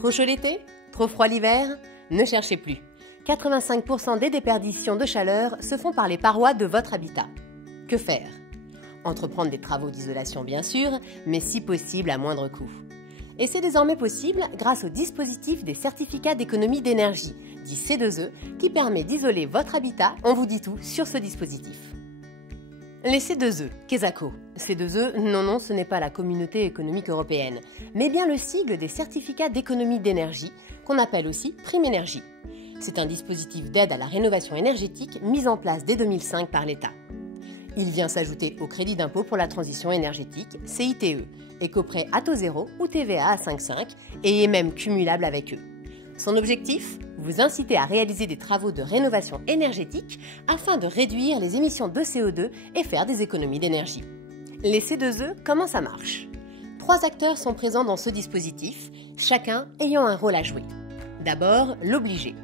Trop chaud l'été? Trop froid l'hiver? Ne cherchez plus. 85% des déperditions de chaleur se font par les parois de votre habitat. Que faire? Entreprendre des travaux d'isolation bien sûr, mais si possible à moindre coût. Et c'est désormais possible grâce au dispositif des certificats d'économie d'énergie, dit C2E, qui permet d'isoler votre habitat. On vous dit tout sur ce dispositif. Les C2E, Quesaco. C2E, non, ce n'est pas la Communauté économique européenne, mais bien le sigle des certificats d'économie d'énergie, qu'on appelle aussi Prime Énergie. C'est un dispositif d'aide à la rénovation énergétique mis en place dès 2005 par l'État. Il vient s'ajouter au crédit d'impôt pour la transition énergétique, CITE, éco-prêt à taux zéro ou TVA à 5,5 et est même cumulable avec eux. Son objectif? Vous inciter à réaliser des travaux de rénovation énergétique afin de réduire les émissions de CO2 et faire des économies d'énergie. Les C2E, comment ça marche? 3 acteurs sont présents dans ce dispositif, chacun ayant un rôle à jouer. D'abord, l'obligé.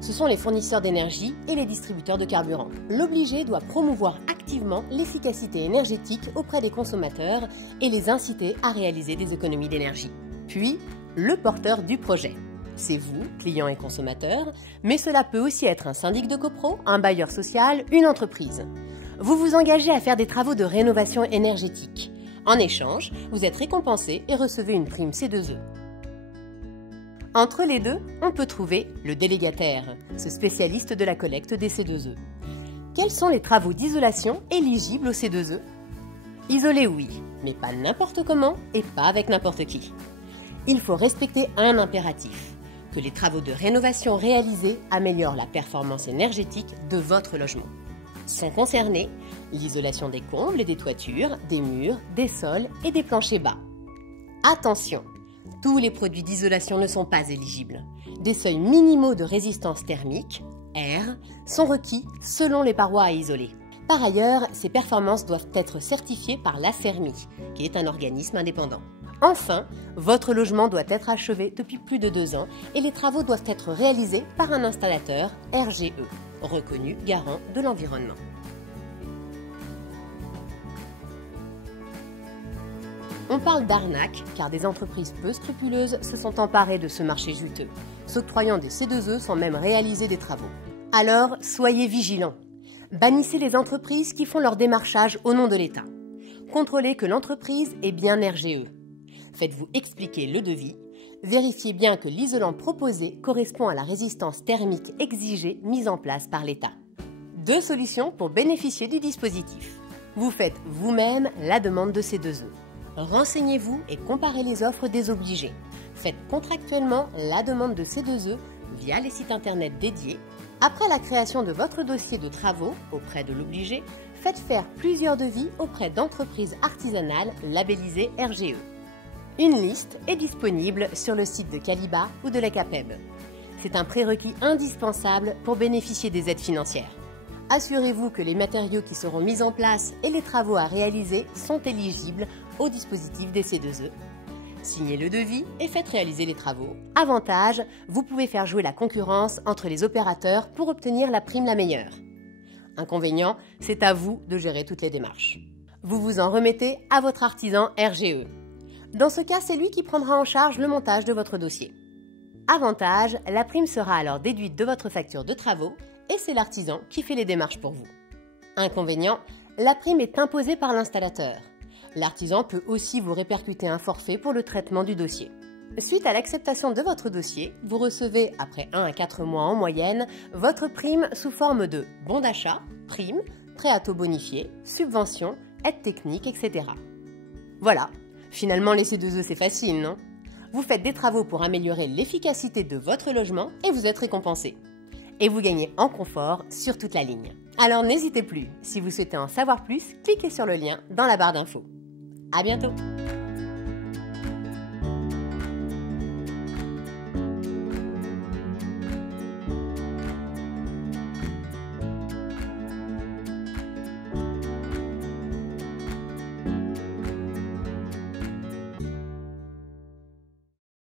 Ce sont les fournisseurs d'énergie et les distributeurs de carburant. L'obligé doit promouvoir activement l'efficacité énergétique auprès des consommateurs et les inciter à réaliser des économies d'énergie. Puis, le porteur du projet. C'est vous, clients et consommateurs, mais cela peut aussi être un syndic de copro, un bailleur social, une entreprise. Vous vous engagez à faire des travaux de rénovation énergétique. En échange, vous êtes récompensé et recevez une prime C2E. Entre les deux, on peut trouver le délégataire, ce spécialiste de la collecte des C2E. Quels sont les travaux d'isolation éligibles au C2E? Isoler, oui, mais pas n'importe comment et pas avec n'importe qui. Il faut respecter un impératif, que les travaux de rénovation réalisés améliorent la performance énergétique de votre logement. Sont concernés l'isolation des combles et des toitures, des murs, des sols et des planchers bas. Attention! Tous les produits d'isolation ne sont pas éligibles. Des seuils minimaux de résistance thermique, R, sont requis selon les parois à isoler. Par ailleurs, ces performances doivent être certifiées par l'ACERMI, qui est un organisme indépendant. Enfin, votre logement doit être achevé depuis plus de 2 ans et les travaux doivent être réalisés par un installateur RGE, reconnu garant de l'environnement. On parle d'arnaque car des entreprises peu scrupuleuses se sont emparées de ce marché juteux, s'octroyant des C2E sans même réaliser des travaux. Alors, soyez vigilants. Bannissez les entreprises qui font leur démarchage au nom de l'État. Contrôlez que l'entreprise est bien RGE. Faites-vous expliquer le devis. Vérifiez bien que l'isolant proposé correspond à la résistance thermique exigée mise en place par l'État. 2 solutions pour bénéficier du dispositif. Vous faites vous-même la demande de C2E. Renseignez-vous et comparez les offres des obligés. Faites contractuellement la demande de C2E via les sites internet dédiés. Après la création de votre dossier de travaux auprès de l'obligé, faites faire plusieurs devis auprès d'entreprises artisanales labellisées RGE. Une liste est disponible sur le site de Caliba ou de la CAPEB. C'est un prérequis indispensable pour bénéficier des aides financières. Assurez-vous que les matériaux qui seront mis en place et les travaux à réaliser sont éligibles au dispositif des C2E. Signez le devis et faites réaliser les travaux. Avantage, vous pouvez faire jouer la concurrence entre les opérateurs pour obtenir la prime la meilleure. Inconvénient, c'est à vous de gérer toutes les démarches. Vous vous en remettez à votre artisan RGE. Dans ce cas, c'est lui qui prendra en charge le montage de votre dossier. Avantage, la prime sera alors déduite de votre facture de travaux et c'est l'artisan qui fait les démarches pour vous. Inconvénient, la prime est imposée par l'installateur. L'artisan peut aussi vous répercuter un forfait pour le traitement du dossier. Suite à l'acceptation de votre dossier, vous recevez, après 1 à 4 mois en moyenne, votre prime sous forme de bon d'achat, prime, prêt à taux bonifié, subvention, aide technique, etc. Voilà, finalement les C2E c'est facile, non? Vous faites des travaux pour améliorer l'efficacité de votre logement et vous êtes récompensé. Et vous gagnez en confort sur toute la ligne. Alors n'hésitez plus, si vous souhaitez en savoir plus, cliquez sur le lien dans la barre d'infos. À bientôt!